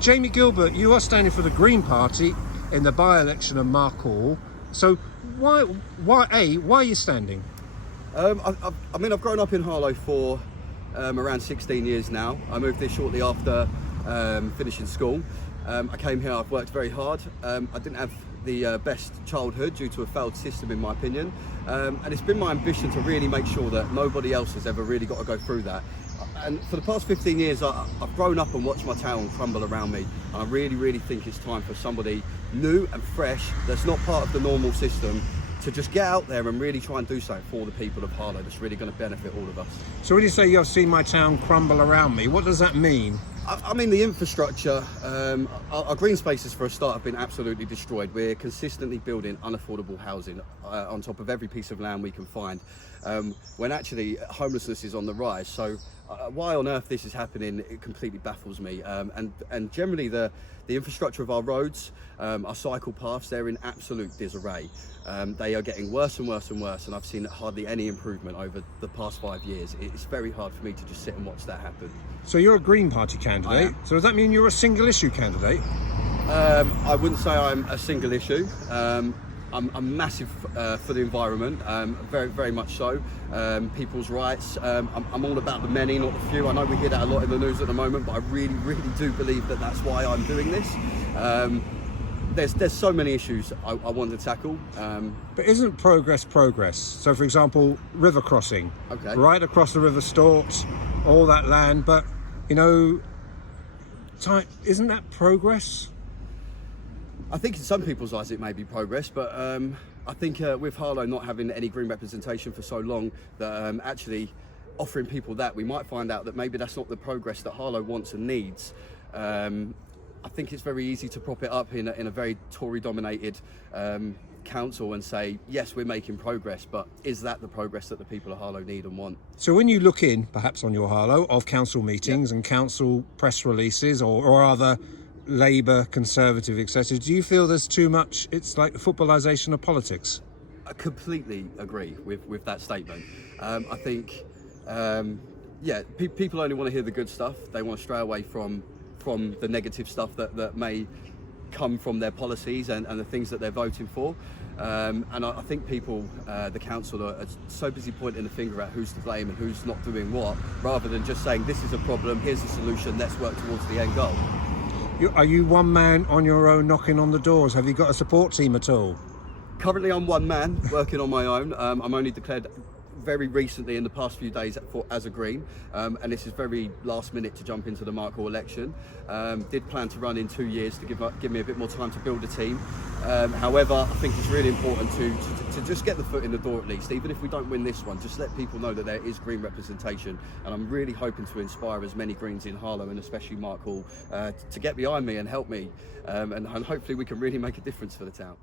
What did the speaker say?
Jamie Gilbert, you are standing for the Green Party in the by-election of Markhall. So why are you standing? I've grown up in Harlow for around 16 years now. I moved here shortly after finishing school. I came here, I've worked very hard. I didn't have the best childhood due to a failed system, in my opinion. And it's been my ambition to really make sure that nobody else has ever really got to go through that. And for the past 15 years, I've grown up and watched my town crumble around me. And I really think it's time for somebody new and fresh that's not part of the normal system to just get out there and really try and do something for the people of Harlow that's really going to benefit all of us. So when you say you've seen my town crumble around me, what does that mean? I mean, the infrastructure, our green spaces for a start have been absolutely destroyed. We're consistently building unaffordable housing on top of every piece of land we can find, when actually homelessness is on the rise. So why on earth this is happening, it completely baffles me. And generally the infrastructure of our roads, our cycle paths, they're in absolute disarray. They are getting worse and worse and worse, and I've seen hardly any improvement over the past 5 years. It's very hard for me to just sit and watch that happen. So you're a Green Party candidate. So does that mean you're a single issue candidate? I wouldn't say I'm a single issue. I'm massive for the environment, very much so. People's rights. I'm all about the many, not the few. I know we hear that a lot in the news at the moment, but I really do believe that that's why I'm doing this. There's so many issues I want to tackle. But isn't progress? So for example, river crossing, okay, right across the River Stort, all that land, but you know, isn't that progress? I think in some people's eyes it may be progress, but I think with Harlow not having any green representation for so long, that actually offering people that, we might find out that maybe that's not the progress that Harlow wants and needs. I think it's very easy to prop it up in a very Tory-dominated council and say, yes, we're making progress, but is that the progress that the people of Harlow need and want? So when you look in, perhaps on your Harlow, of council meetings and council press releases or other Labour, Conservative, etc., do you feel there's too much, it's like the footballisation of politics? I completely agree with that statement. I think, people only want to hear the good stuff. They want to stray away from the negative stuff that may come from their policies and the things that they're voting for. And I think people, the council, are so busy pointing the finger at who's to blame and who's not doing what, rather than just saying, this is a problem, here's the solution, let's work towards the end goal. Are you one man on your own knocking on the doors? Have you got a support team at all? Currently I'm one man working on my own. I'm only declared very recently in the past few days as a Green, and this is very last minute to jump into the Markhall election. Did plan to run in 2 years to give me a bit more time to build a team. However, I think it's really important to just get the foot in the door at least. Even if we don't win this one, just let people know that there is Green representation, and I'm really hoping to inspire as many Greens in Harlow and especially Markhall to get behind me and help me, and hopefully we can really make a difference for the town.